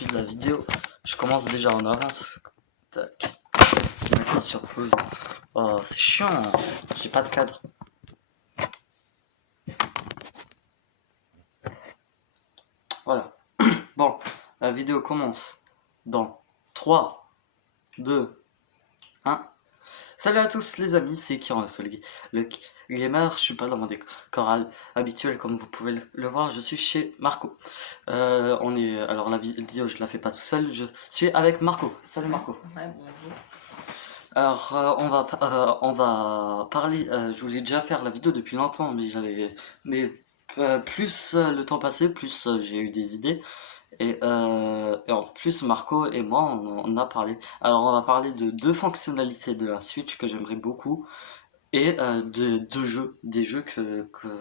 début de la vidéo. Je commence déjà en avance. Tac. Je vais mettre sur pause. Oh, c'est chiant. J'ai pas de cadre. Voilà. Bon, la vidéo commence dans 3, 2, 1. Salut à tous les amis, c'est Kiran le gamer. Je suis pas dans mon décor habituel comme vous pouvez le voir, je suis chez Marco. Alors la vidéo je la fais pas tout seul, je suis avec Marco. Salut Marco. Ouais, bonjour. Alors on va parler, je voulais déjà faire la vidéo depuis longtemps mais plus le temps passait, plus j'ai eu des idées. Et en plus, Marco et moi, on a parlé. Alors, on va parler de 2 fonctionnalités de la Switch que j'aimerais beaucoup et de 2 jeux, des jeux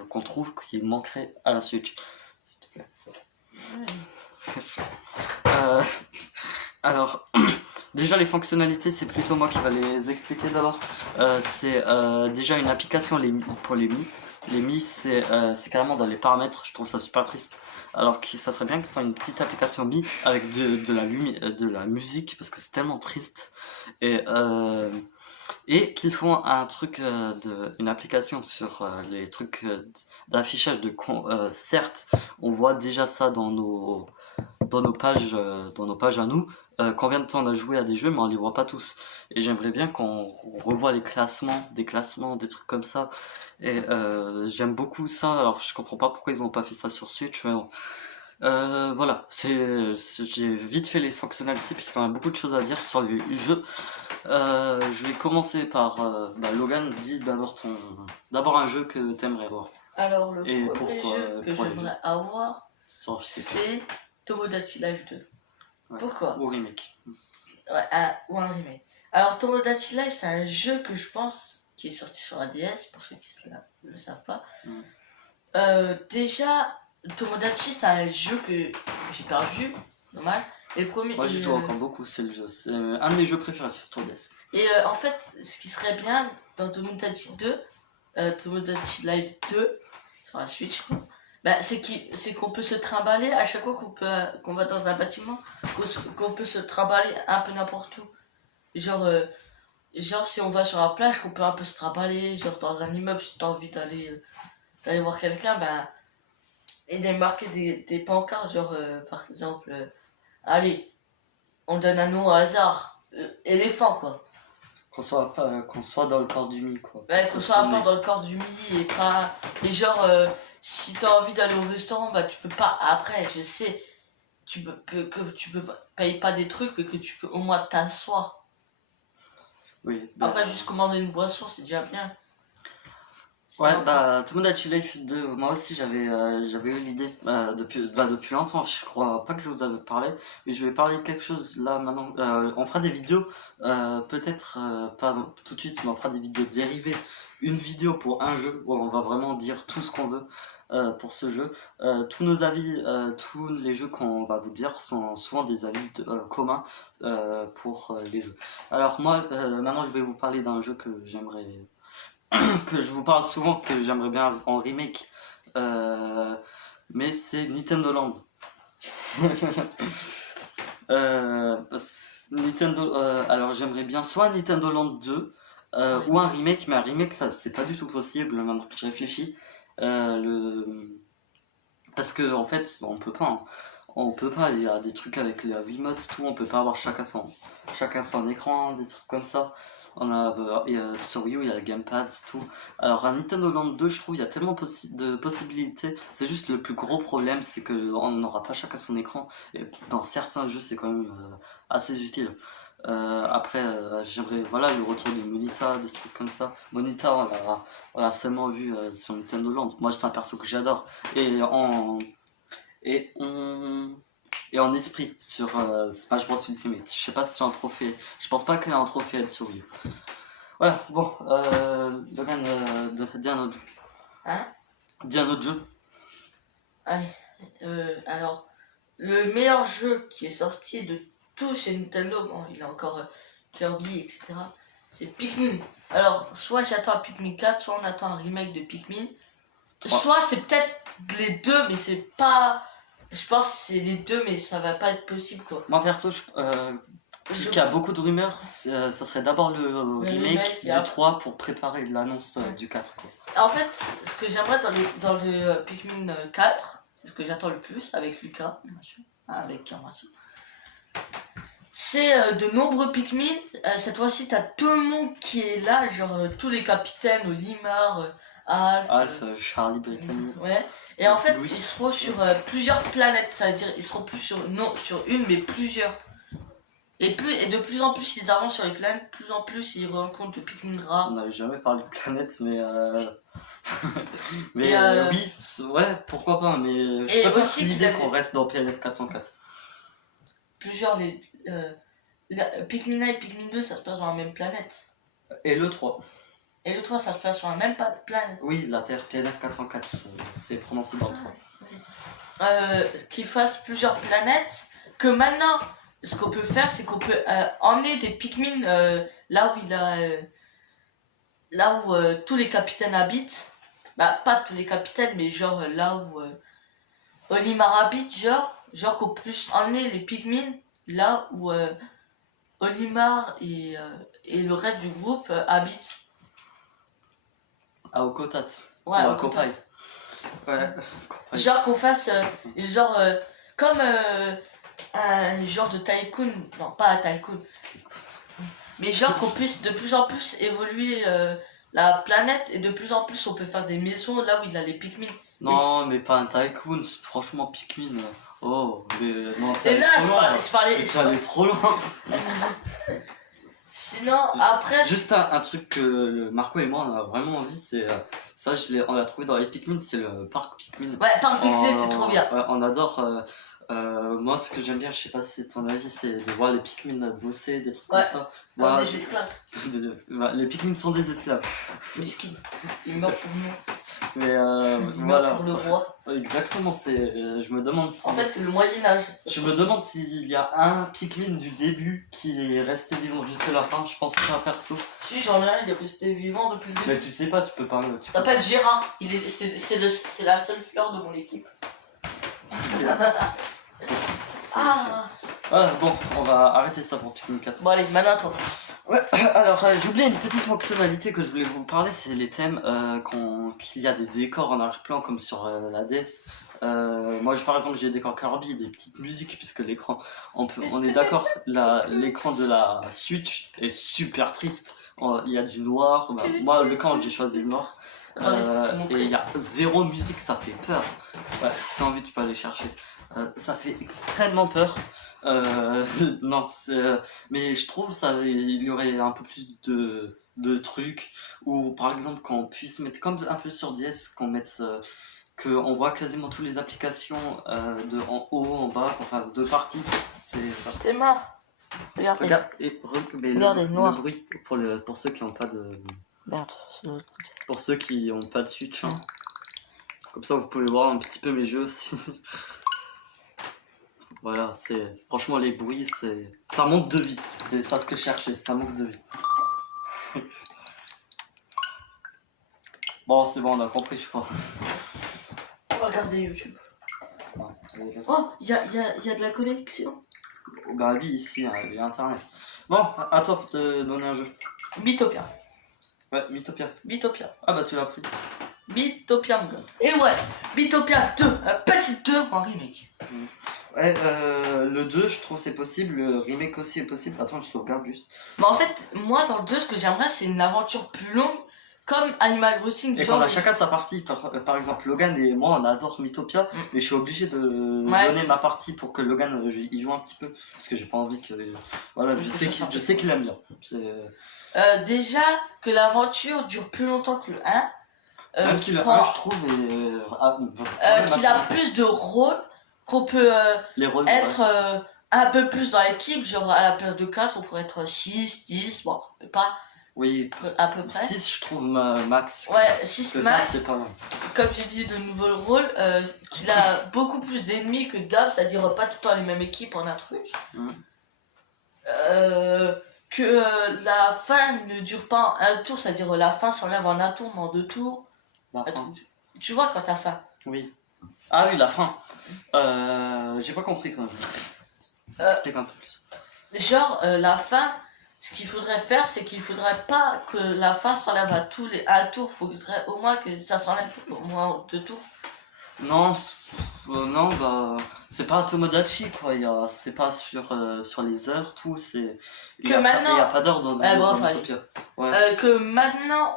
qu'on trouve qui manqueraient à la Switch. S'il te plaît. Ouais. Alors, déjà les fonctionnalités, c'est plutôt moi qui va les expliquer d'abord. C'est déjà une application pour les Mi. Les Mi, c'est carrément dans les paramètres, je trouve ça super triste. Alors que ça serait bien qu'il y ait une petite application Mi avec de la musique, parce que c'est tellement triste. Et qu'ils font un truc, une application sur les trucs d'affichage de certes, on voit déjà ça dans nos pages à nous. Combien de temps on a joué à des jeux, mais on les voit pas tous. Et j'aimerais bien qu'on revoie des classements, des trucs comme ça. Et j'aime beaucoup ça. Alors je comprends pas pourquoi ils ont pas fait ça sur Switch, mais bon. Voilà, j'ai vite fait les fonctionnalités puisqu'on a beaucoup de choses à dire sur les jeux. Je vais commencer par Logan, dis d'abord un jeu que t'aimerais avoir. Alors, le Et premier jeu que j'aimerais avoir, c'est Tomodachi Life 2. Ouais. Pourquoi? Ou remake. Ouais, ou un remake. Alors, Tomodachi Life, c'est un jeu que je pense qui est sorti sur ADS, pour ceux qui ne le savent pas. Déjà, Tomodachi, c'est un jeu que j'ai perdu, normal. Et le premier. Moi, j'y joue encore beaucoup, c'est le jeu. C'est un de mes jeux préférés sur 3DS. Et en fait, ce qui serait bien dans Tomodachi 2, Tomodachi Life 2, sur la Switch, quoi, bah, c'est qu'on peut se trimballer à chaque fois qu'on va dans un bâtiment, qu'on peut se trimballer un peu n'importe où. Genre si on va sur la plage, qu'on peut un peu se trimballer, genre dans un immeuble, si t'as envie d'aller voir quelqu'un, bah, et de marquer des pancartes, genre par exemple, allez, on donne un nom au hasard, éléphant, quoi. Qu'on soit dans le corps du Mi, quoi. Ouais, qu'on soit un peu dans le corps du Mi et pas. Et genre, si t'as envie d'aller au restaurant, bah tu peux pas. Après, je sais, tu peux payer pas des trucs, mais que tu peux au moins t'asseoir. Oui. Après, juste commander une boisson, c'est déjà bien. Ouais, Tomodachi Life 2, moi aussi j'avais eu l'idée depuis longtemps. Je crois pas que je vous avais parlé, mais je vais parler de quelque chose là maintenant. On fera des vidéos, peut-être pas tout de suite, mais on fera des vidéos dérivées. Une vidéo pour un jeu où on va vraiment dire tout ce qu'on veut pour ce jeu. Tous nos avis, tous les jeux qu'on va vous dire sont souvent des avis communs pour les jeux. Alors moi, maintenant je vais vous parler d'un jeu que j'aimerais. Que je vous parle souvent, que j'aimerais bien en remake, mais c'est Nintendo Land. Alors j'aimerais bien soit Nintendo Land 2 ou un remake, mais un remake ça c'est pas du tout possible maintenant que je réfléchis. Parce que en fait on peut pas, hein. On peut pas, il y a des trucs avec la Wiimote, tout, on peut pas avoir chacun son écran, des trucs comme ça. Sur Wii U, il y a le gamepad, tout. Alors, un Nintendo Land 2, je trouve, il y a tellement de possibilités. C'est juste le plus gros problème, c'est qu'on n'aura pas chacun son écran. Et dans certains jeux, c'est quand même assez utile. Après, j'aimerais, voilà, le retour de Monita, des trucs comme ça. Monita, on l'a seulement vu sur Nintendo Land. Moi, c'est un perso que j'adore. Et en esprit sur Smash Bros Ultimate. Je sais pas si c'est un trophée. Je pense pas qu'il y a un trophée à être sur Wii. Voilà, bon, Logan, dis un autre jeu. Hein? Dis un autre jeu. Allez, alors, le meilleur jeu qui est sorti de tout chez Nintendo, bon, il y a encore Kirby, etc., c'est Pikmin. Alors, soit j'attends un Pikmin 4, soit on attend un remake de Pikmin. Soit c'est peut-être les deux, mais c'est pas Je pense que c'est les deux, mais ça va pas être possible, quoi. Moi perso, puisqu'il y a beaucoup de rumeurs, ça serait d'abord le remake du 3 pour préparer l'annonce du 4. Quoi. En fait, ce que j'aimerais dans le Pikmin 4, c'est ce que j'attends le plus, avec Lucas, bien sûr, avec Kirmasu, c'est de nombreux Pikmin. Cette fois-ci, t'as tout le monde qui est là, genre tous les capitaines, Olimar, Alf, Charlie, Brittany. Ouais. Et en fait, Louis. ils seront sur plusieurs planètes, c'est-à-dire ils seront plus sur une, mais plusieurs. Et de plus en plus ils avancent sur les planètes, plus en plus ils rencontrent de Pikmin rares. On n'avait jamais parlé de planète, mais mais Et oui, ouais, pourquoi pas, mais je et préfère aussi l'idée qu'il a qu'on reste dans PNF 404. Plusieurs Pikmin 1 et Pikmin 2 ça se passe dans la même planète. Et le 3. Et le 3 ça se passe sur la même planète. Oui, la Terre PNF 404, c'est prononcé dans le 3. Qu'il fasse plusieurs planètes, que maintenant ce qu'on peut faire c'est qu'on peut emmener des Pikmin là où tous les capitaines habitent. Bah pas tous les capitaines mais genre là où Olimar habite, genre qu'on puisse emmener les Pikmin là où Olimar et le reste du groupe habitent. À Okotat. Ouais, à Okotat. Kopai. Ouais, Kopai. Genre qu'on fasse comme un genre de tycoon, non pas un tycoon, mais genre qu'on puisse de plus en plus évoluer la planète et de plus en plus on peut faire des maisons là où il a les Pikmin. Non, mais pas un tycoon, franchement, Pikmin. Oh, mais non, ça Et là, je parlais. Ça allait trop loin. Sinon, après. Juste un truc que Marco et moi on a vraiment envie, c'est ça, on l'a trouvé dans les Pikmin, c'est le parc Pikmin. Ouais, parc Pixel, c'est trop bien. Ouais, on adore. Moi, ce que j'aime bien, je sais pas si c'est ton avis, c'est de voir les Pikmin bosser, des trucs comme ça. Comme Moi, des esclaves. Les Pikmin sont des esclaves. Miskin. Il meurt pour nous. Mais Il voilà. meurt pour le roi. Exactement, je me demande si. En fait, c'est le Moyen-Âge. Je me demande s'il y a un Pikmin du début qui est resté vivant jusqu'à la fin. Je pense pas, perso. Si, j'en ai un, il est resté vivant depuis le début. Mais tu sais pas, tu peux pas. Il s'appelle Gérard. C'est la seule fleur de mon équipe. Ah. Bon, on va arrêter ça pour Pikmin 4. Bon, allez, maintenant toi. Ouais, alors j'ai oublié une petite fonctionnalité que je voulais vous parler, c'est les thèmes, qu'il y a des décors en arrière-plan comme sur la DS. Moi, par exemple, j'ai des décors Kirby, des petites musiques, puisque l'écran, on est d'accord, l'écran de la Switch est super triste. Il y a du noir, moi, le camp, j'ai choisi le noir. Et il y a zéro musique, ça fait peur. Ouais, si t'as envie, tu peux aller chercher. Ça fait extrêmement peur. Non, mais je trouve il y aurait un peu plus de trucs, ou par exemple qu'on puisse mettre comme un peu sur DS, qu'on voit quasiment toutes les applications de en haut, en bas, qu'on fasse deux parties. C'est marrant. Regardez. Regarde, mais Regardez, noir. le bruit pour ceux qui n'ont pas de. Merde, c'est de l'autre côté. Pour ceux qui n'ont pas de Switch, hein. Comme ça vous pouvez voir un petit peu mes jeux aussi. Voilà, franchement les bruits, ça manque de vie. C'est ça ce que je cherchais, ça manque de vie. Bon, c'est bon, on a compris, je crois. On va regarder YouTube. Ouais, Oh, il y a de la connexion. bah oui, ici, il y a internet. Bon, à toi pour te donner un jeu. Mythopia. Ouais, Mythopia. Mythopia. Ah bah tu l'as pris. Mythopia, mon gars. Et ouais, Mythopia 2, un petit 2 en remake. Ouais, le 2, je trouve c'est possible, le remake aussi est possible. Attends, je sauvegarde juste. Mais en fait, moi dans le 2, ce que j'aimerais, c'est une aventure plus longue, comme Animal Crossing. Et quand on a chacun sa partie, par exemple Logan et moi on adore Mythopia, mais je suis obligé de donner ma partie pour que Logan il joue un petit peu, parce que j'ai pas envie que. Voilà, je sais qu'il aime bien. Déjà que l'aventure dure plus longtemps que le 1. Même si le 1, je trouve, qu'il a plus de rôles, qu'on peut les rôles, être un peu plus dans l'équipe, genre à la place de 4, on pourrait être 6, 10, bon, pas. Oui, à peu près. 6 je trouve max. Ouais, 6 max. C'est pas mal. Comme j'ai dit, de nouveaux rôles, qu'il a beaucoup plus d'ennemis que Dab, c'est-à-dire pas tout le temps les mêmes équipes en intrus. Que la fin ne dure pas en un tour, c'est-à-dire la fin s'enlève en un tour, mais en 2 tours. Tu vois quand t'as faim. Oui. Ah oui, la fin. J'ai pas compris quand même. Explique un peu plus. Genre, la fin, ce qu'il faudrait faire, c'est qu'il faudrait pas que la fin s'enlève à un tour. Faudrait au moins que ça s'enlève au moins 2 tours. Non, non, bah, c'est pas à Tomodachi, quoi. C'est pas sur les heures, tout. Il y a pas d'heure dans Utopia. Ouais, que maintenant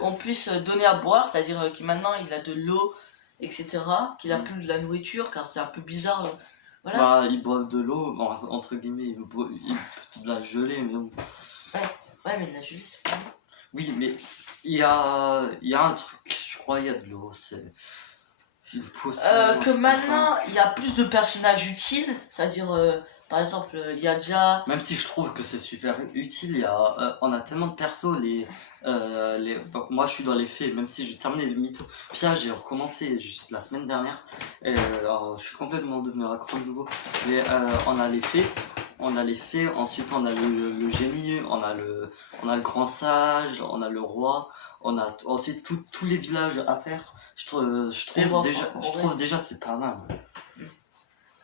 on puisse donner à boire, c'est-à-dire qu'il maintenant il a de l'eau, etc. Qu'il a plus de la nourriture, car c'est un peu bizarre. Voilà. Bah, ils boivent de l'eau, bon, entre guillemets, ils boivent de la gelée, mais bon. Ouais, mais de la gelée, c'est pas bon. Oui, mais il y a un truc, je crois, il y a de l'eau, c'est une potion. Que maintenant il y a plus de personnages utiles, c'est-à-dire par exemple il y a déjà. Même si je trouve que c'est super utile, on a tellement de persos, bon, moi je suis dans les faits, même si j'ai terminé le mytho. Pia, j'ai recommencé juste la semaine dernière, et alors, je suis complètement devenu accro de nouveau. Mais on a les faits, ensuite on a le génie, on a le grand sage, on a le roi, on a ensuite tous les villages à faire. Je trouve déjà c'est pas mal.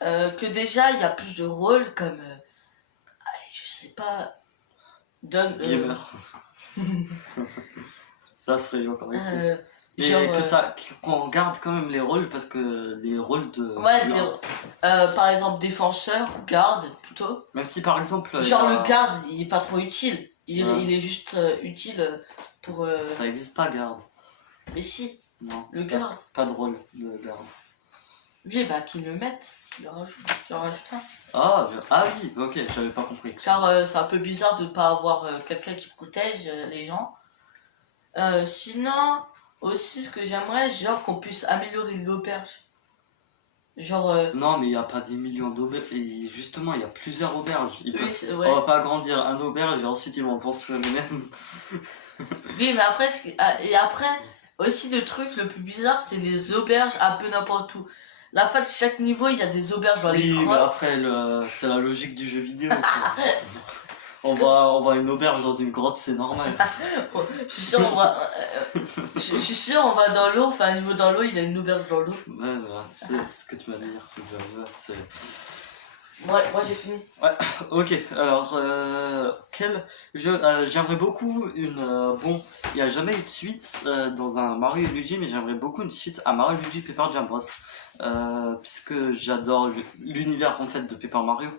Que déjà il y a plus de rôles comme allez, je sais pas, Gamer. Ça serait encore utile. Et genre, qu'on garde quand même les rôles, parce que les rôles de. Ouais, par exemple défenseur, garde plutôt. Même si par exemple. Genre le garde, il est pas trop utile. Il est juste utile pour. Ça existe pas, garde. Mais si, Non. le garde. Pas de rôle de garde. Oui, bah qu'ils le mettent, qu'ils rajoutent ça. Ah oui, ok, j'avais pas compris. Car c'est un peu bizarre de pas avoir quelqu'un qui protège les gens. Sinon, aussi ce que j'aimerais, genre qu'on puisse améliorer l'auberge. Genre. Non, mais il n'y a pas 10 millions d'auberges. Et justement, il y a plusieurs auberges. Ouais. On va pas agrandir un auberge et ensuite ils vont construire les mêmes. Oui, mais après, et après, aussi le truc le plus bizarre, c'est les auberges un peu n'importe où. La fin de chaque niveau, il y a des auberges dans les Oui, mais grottes. après, c'est la logique du jeu vidéo. On va à une auberge dans une grotte, c'est normal. Je suis sûr, on va dans l'eau, enfin, un niveau dans l'eau, il y a une auberge dans l'eau. Ouais, c'est ce que tu vas dire. Ouais, j'ai fini. Ouais, ok. Alors, quel jeu j'aimerais beaucoup bon, il n'y a jamais eu de suite dans un Mario et Luigi, mais j'aimerais beaucoup une suite à Mario et Luigi Paper Jam Bros. Puisque j'adore l'univers en fait de Paper Mario.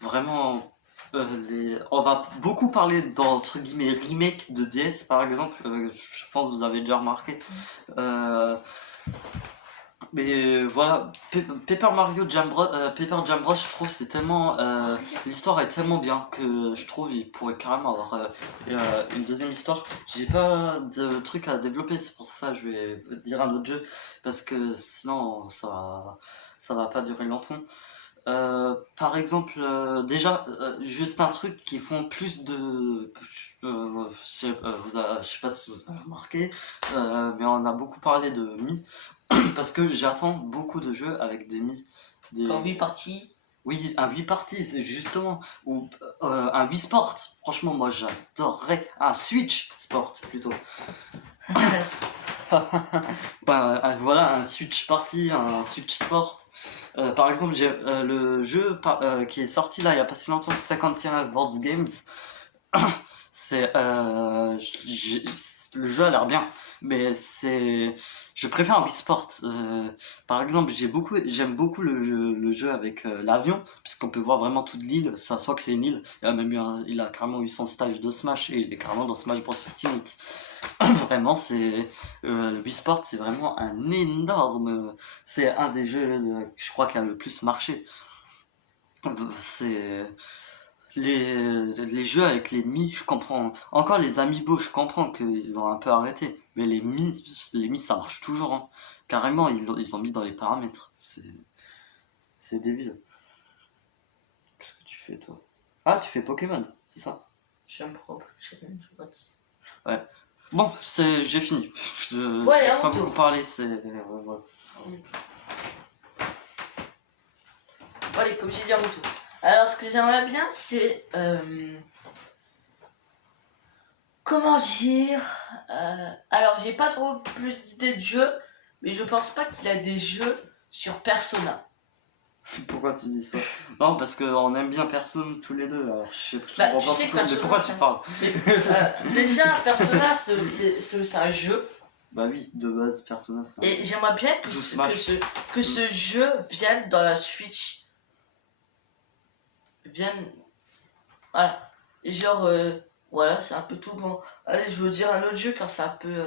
Vraiment, on va beaucoup parler d'entre guillemets remake de DS par exemple. Je pense que vous avez déjà remarqué. Mais voilà, Paper Mario Jam Bros, je trouve c'est tellement l'histoire est tellement bien que je trouve il pourrait carrément avoir une deuxième histoire. J'ai pas de truc à développer, c'est pour ça que je vais dire un autre jeu parce que sinon ça va pas durer longtemps. Par exemple, déjà, juste un truc qui font plus de. Je sais pas si vous avez remarqué, mais on a beaucoup parlé de Mi, parce que j'attends beaucoup de jeux avec des Mi. En 8 parties. Oui, un 8 parties, c'est justement. Ou un Wii Sport. Franchement, moi j'adorerais. Un Switch Sport plutôt. Voilà, un Switch Party, un Switch Sport. Par exemple, j'ai le jeu qui est sorti là il y a pas si longtemps, 51 Board Games. C'est le jeu a l'air bien, mais je préfère un Wii Sport. Par exemple, j'aime beaucoup le jeu avec l'avion, puisqu'on peut voir vraiment toute l'île. Ça soit que c'est une île. Il a carrément eu son stage de Smash et il est carrément dans Smash Bros Ultimate. Vraiment, le Wii Sport, c'est vraiment un énorme. C'est un des jeux, je crois, qui a le plus marché. C'est les jeux avec les Mi, je comprends. Encore les Amiibo, je comprends qu'ils ont un peu arrêté, mais les Mi, ça marche toujours. Hein. Carrément, ils ont mis dans les paramètres. C'est débile. Qu'est-ce que tu fais, toi? Ah, tu fais Pokémon, c'est ça? J'aime propre, je sais pas. Ouais. Bon, j'ai fini. Je Ouais, vais pas beaucoup parler, voilà. Allez, comme j'ai dit à mon tour. Alors, ce que j'aimerais bien, c'est comment dire, alors j'ai pas trop plus d'idées de jeux, mais je pense pas qu'il a des jeux sur Persona. Pourquoi tu dis ça? Non, parce qu'on aime bien personne tous les deux. Alors, je Bah, comprends tu pas sais que pourquoi, mais Persona, pourquoi tu parles? Mais, déjà, Persona, c'est un jeu. Bah oui, de base, Persona, c'est Et j'aimerais bien que ce jeu vienne dans la Switch. Vienne. Voilà. Et genre, voilà, c'est un peu tout. Bon, allez, je veux dire un autre jeu car c'est un peu.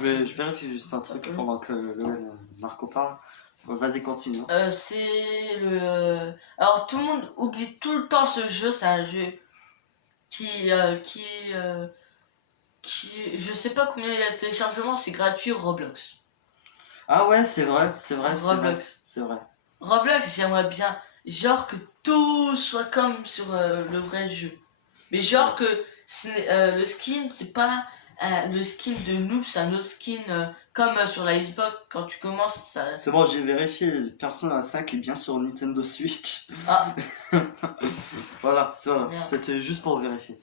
Je vérifie juste un truc pendant que Marco parle. Vas-y, continue. C'est le. Alors, tout le monde oublie tout le temps ce jeu. C'est un jeu qui. Je sais pas combien il y a de téléchargements, c'est gratuit, Roblox. Ah ouais, c'est vrai, c'est vrai, Roblox. c'est vrai. Roblox, j'aimerais bien, genre que tout soit comme sur le vrai jeu. Mais genre que le skin, c'est pas le skin de noob, c'est un autre skin comme sur la Xbox, quand tu commences, ça... C'est bon, j'ai vérifié, Persona 5 est bien sur Nintendo Switch. Ah, voilà, ça, Merde. c'était juste pour vérifier.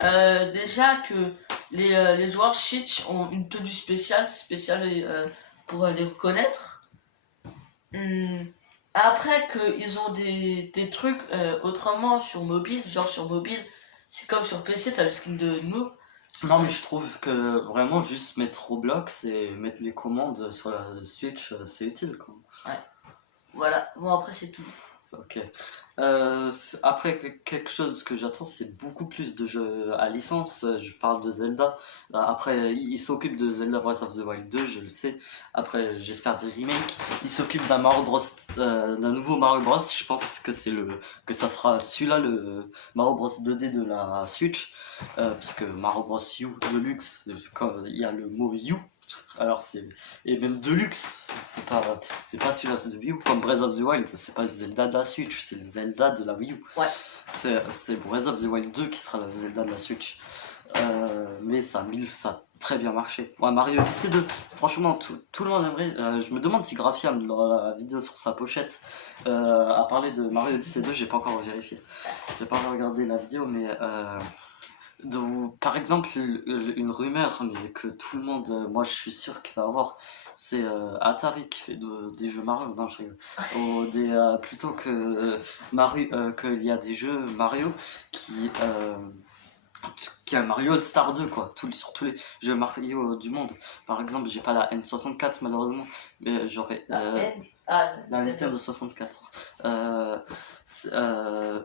déjà que les joueurs Switch ont une tenue spéciale pour les reconnaître. Après qu'ils ont des trucs autrement sur mobile, genre sur mobile, c'est comme sur PC, t'as le skin de noob. Non, mais je trouve que vraiment juste mettre Roblox et mettre les commandes sur la Switch, c'est utile, quoi. Voilà, bon après c'est tout. Ok. Après, quelque chose que j'attends, c'est beaucoup plus de jeux à licence. Je parle de Zelda. Après, il s'occupe de Zelda Breath of the Wild 2, je le sais. Après, j'espère des remakes. Il s'occupe d'un Mario Bros, d'un nouveau Mario Bros. Je pense que que ça sera celui-là, le Mario Bros 2D de la Switch. Parce que Mario Bros U Deluxe, comme il y a le mot U. Alors et même Deluxe, c'est pas celui-là de Wii U comme Breath of the Wild, c'est pas le Zelda de la Switch, c'est le Zelda de la Wii U. Ouais. C'est Breath of the Wild 2 qui sera le Zelda de la Switch. Mais ça a très bien marché. Ouais, Mario Odyssey 2, franchement tout le monde aimerait. Je me demande si Graphiam dans la vidéo sur sa pochette a parlé de Mario Odyssey 2, j'ai pas encore vérifié. J'ai pas regardé la vidéo, mais par exemple, une rumeur, mais que tout le monde, moi je suis sûr qu'il va avoir, c'est Atari qui fait des jeux Mario. Non, je rigole. Plutôt que Mario, qu'il y a des jeux Mario qui a Mario All Star 2, quoi, sur tous les jeux Mario du monde. Par exemple, j'ai pas la N64 malheureusement, mais j'aurais. La Nintendo 64.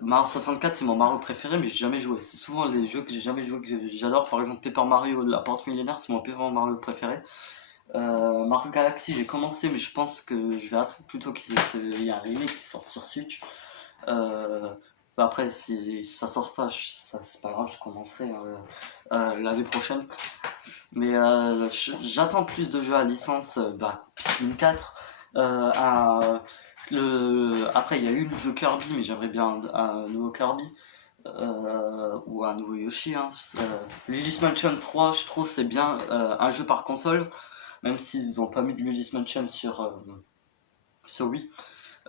Mario 64, c'est mon Mario préféré, mais j'ai jamais joué. C'est souvent les jeux que j'ai jamais joué que j'adore. Par exemple, Paper Mario, la porte millénaire, c'est mon Paper Mario préféré. Mario Galaxy, j'ai commencé, mais je pense que je vais attendre plutôt qu'il y ait un remake qui sort sur Switch. Après, si ça sort pas, c'est pas grave, je commencerai l'année prochaine. Mais j'attends plus de jeux à licence. Pikmin 4. Après, il y a eu le jeu Kirby, mais j'aimerais bien un nouveau Kirby. Ou un nouveau Yoshi. Luigi's Mansion 3, je trouve c'est bien un jeu par console, même s'ils n'ont pas mis de Luigi's Mansion sur Wii.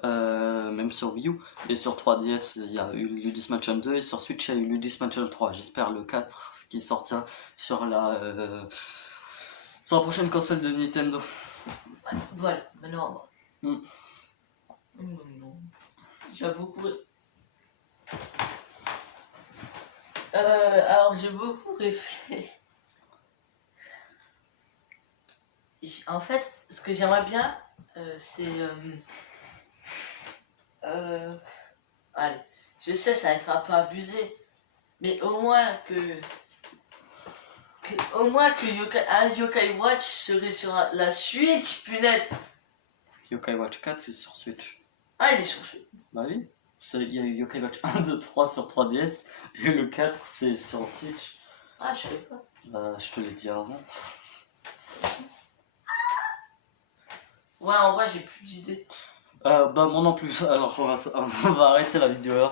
Même sur Wii U et sur 3DS il y a eu Luigi's Mansion 2 et sur Switch il y a eu Luigi's Mansion 3. J'espère le 4 qui sortira sur la prochaine console de Nintendo. Ouais, voilà, maintenant j'ai beaucoup alors j'ai beaucoup réfléchi. En fait, ce que j'aimerais bien c'est allez, je sais, ça va être un peu abusé, mais au moins que un Yokai Watch serait sur la Switch, punaise. Yokai Watch 4 c'est sur Switch. Ah, il est sur Switch. Bah oui, il y a eu Yokai Watch 1, 2, 3 sur 3DS et le 4 c'est sur Switch. Ah, je savais pas. Bah je te l'ai dit avant. Ouais, en vrai j'ai plus d'idées. Moi non plus, alors on va arrêter la vidéo là.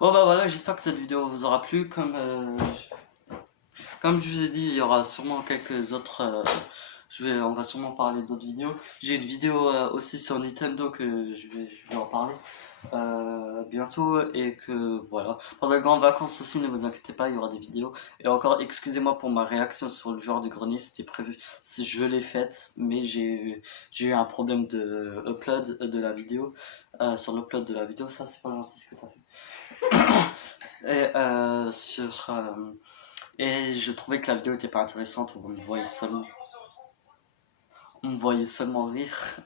Bon bah voilà, j'espère que cette vidéo vous aura plu. Comme je vous ai dit, il y aura sûrement quelques autres On va sûrement parler d'autres vidéos. J'ai une vidéo aussi sur Nintendo que je vais en parler bientôt et que voilà. Pendant les grandes vacances aussi, ne vous inquiétez pas, il y aura des vidéos. Et encore, excusez-moi pour ma réaction sur le joueur de grenier, c'était prévu. Je l'ai faite, mais j'ai eu un problème de upload de la vidéo. Sur l'upload de la vidéo, ça c'est pas gentil ce que t'as fait. Et je trouvais que la vidéo était pas intéressante, on me voyait seulement rire.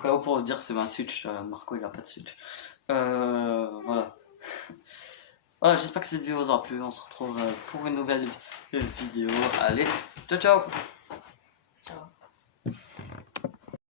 Quoi, pour vous dire, c'est ma Switch, Marco il a pas de Switch. Voilà. Voilà, j'espère que cette vidéo vous aura plu. On se retrouve pour une nouvelle vidéo. Allez, ciao ciao!